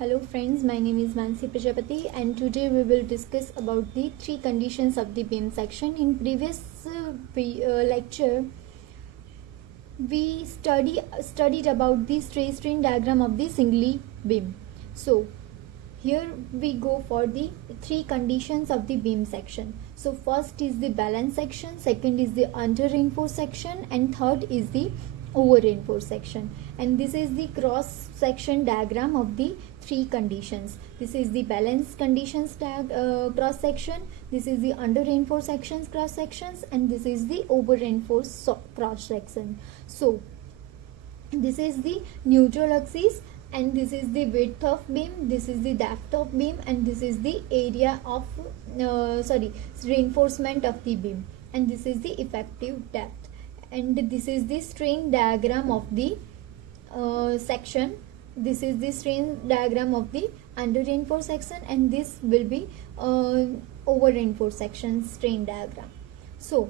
Hello friends, my name is Mansi Prajapati and today we will discuss about the three conditions of the beam section. In previous lecture, we studied about the stress strain diagram of the singly beam. So here we go for the three conditions of the beam section. So first is the balance section, second is the under reinforced section, and third is the over reinforced section. And this is the cross section diagram of the three conditions. This is the balance conditions cross section, this is the under reinforced sections cross sections, and this is the over reinforced cross section. So this is the neutral axis, and this is the width of beam, this is the depth of beam, and this is the area of reinforcement of the beam, and this is the effective depth, and this is the strain diagram of the section. This is the strain diagram of the under reinforced section, and this will be over reinforced section strain diagram. So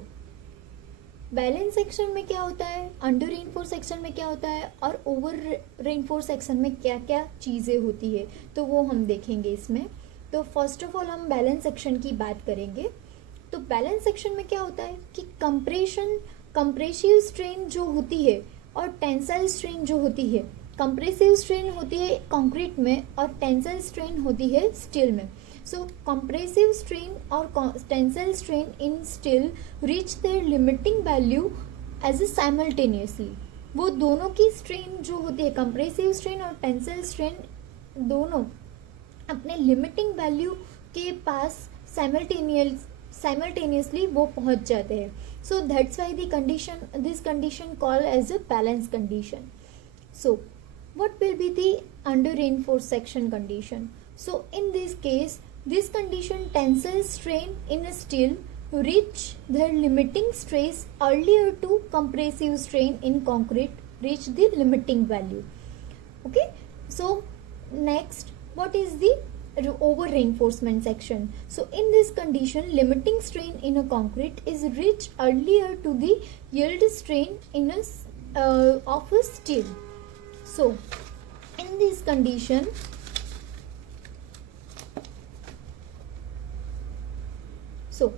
balance section में क्या होता है, under reinforce section में क्या होता है, और over reinforce section में क्या क्या चीज़ें होती है, तो वो हम देखेंगे इसमें. तो फर्स्ट ऑफ ऑल हम बैलेंस सेक्शन की बात करेंगे. तो बैलेंस सेक्शन में क्या होता है कि कंप्रेसिव स्ट्रेन जो होती है और टेंसाइल स्ट्रेन जो होती है, कंप्रेसिव स्ट्रेन होती है कंक्रीट में और टेंसाइल स्ट्रेन होती है स्टील में. So compressive strain or tensile strain in steel reach their limiting value as a simultaneously. वो दोनों की स्ट्रेन जो होती है, कंप्रेसिव स्ट्रेन और टेंसाइल स्ट्रेन, दोनों अपने लिमिटिंग वैल्यू के पास साइमल्टेनियसली वो पहुंच जाते हैं. So that's why this condition called as a balance condition. So what will be the under reinforced section condition? So in this case, this condition tensile strain in a steel reach their limiting stress earlier to compressive strain in concrete reach the limiting value. Okay, so next, what is the over reinforcement section? So in this condition, limiting strain in a concrete is reached earlier to the yield strain in a of a steel. So in this condition, so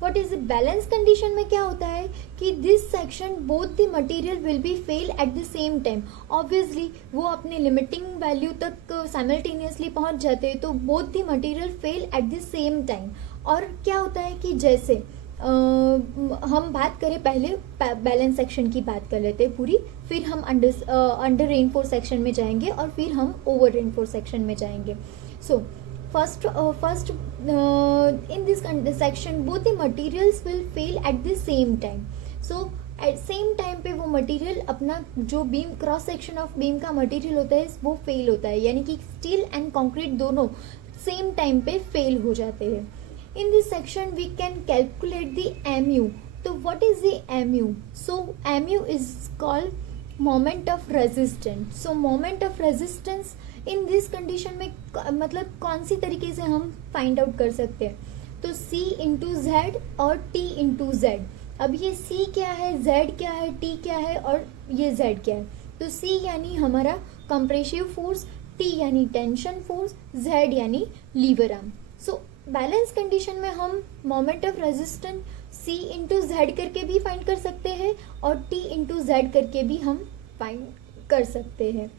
what is the balance condition में क्या होता है कि this section both the material will be fail at the same time. Obviously वो अपने limiting value तक simultaneously पहुंच जाते हैं, तो both the material fail at the same time. और क्या होता है कि जैसे हम बात करें, पहले बैलेंस सेक्शन की बात कर लेते हैं पूरी, फिर हम अंडर रेनफोर्स सेक्शन में जाएंगे और फिर हम ओवर रेनफोर्स सेक्शन में जाएंगे. सो first in this section both the materials will fail at the same time. So at same time पे वो मटेरियल अपना जो beam cross section of beam का मटेरियल होता है वो फेल होता है, यानी कि स्टील एंड कंक्रीट दोनों सेम टाइम पे फेल हो जाते हैं. In this section we can calculate the MU. तो what is the MU? So MU is called moment of resistance. So moment of resistance in this condition में मतलब कौन सी तरीके से हम फाइंड आउट कर सकते हैं? तो C इंटू जेड और T इंटू जेड. अब ये C क्या है, Z क्या है, T क्या है और ये Z क्या है? तो C यानी हमारा कंप्रेसिव फोर्स, T यानी टेंशन फोर्स, Z यानी lever arm. So balance condition में हम moment of resistance C into Z करके भी फाइंड कर सकते हैं और T इंटू जेड करके भी हम फाइंड कर सकते हैं.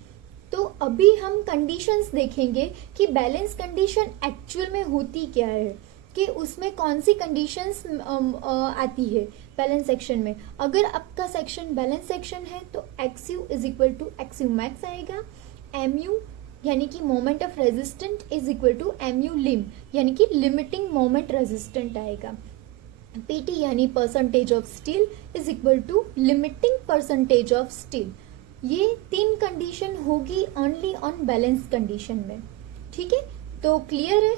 तो अभी हम कंडीशंस देखेंगे कि बैलेंस कंडीशन एक्चुअल में होती क्या है, कि उसमें कौन सी कंडीशंस आती है बैलेंस सेक्शन में. अगर आपका सेक्शन बैलेंस सेक्शन है तो XU is equal to XU max आएगा, MU यानी कि moment of resistant is equal to MU lim यानी कि लिमिटिंग मोमेंट रेजिस्टेंट आएगा, PT यानी percentage of steel is equal to limiting percentage of steel. ये तीन कंडीशन होगी ओनली ऑन बैलेंस कंडीशन में. ठीक है, तो क्लियर है.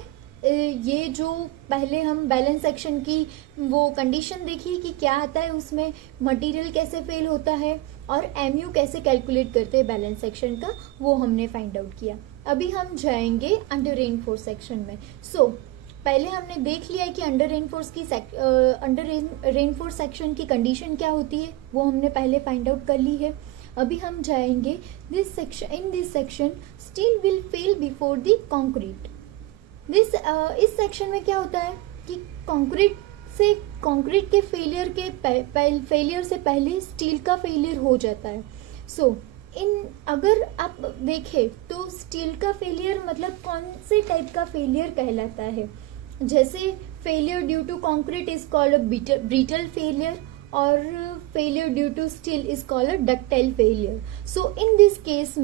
ये जो पहले हम बैलेंस सेक्शन की वो कंडीशन देखी कि क्या आता है उसमें, मटेरियल कैसे फेल होता है और MU कैसे कैलकुलेट करते हैं बैलेंस सेक्शन का, वो हमने फाइंड आउट किया. अभी हम जाएंगे अंडर रेनफोर्स सेक्शन में. सो पहले हमने देख लिया है कि अंडर रेनफोर्स सेक्शन की कंडीशन क्या होती है, वो हमने पहले फाइंड आउट कर ली है. अभी हम जाएंगे this section, in this section steel will fail before the concrete. इस सेक्शन में क्या होता है कि कंक्रीट के फेलियर से पहले स्टील का फेलियर हो जाता है। अगर आप देखें तो स्टील का फेलियर मतलब कौन से टाइप का फेलियर कहलाता है। जैसे failure due to concrete is called a brittle failure और failure due to steel is called a ductile failure. So in this case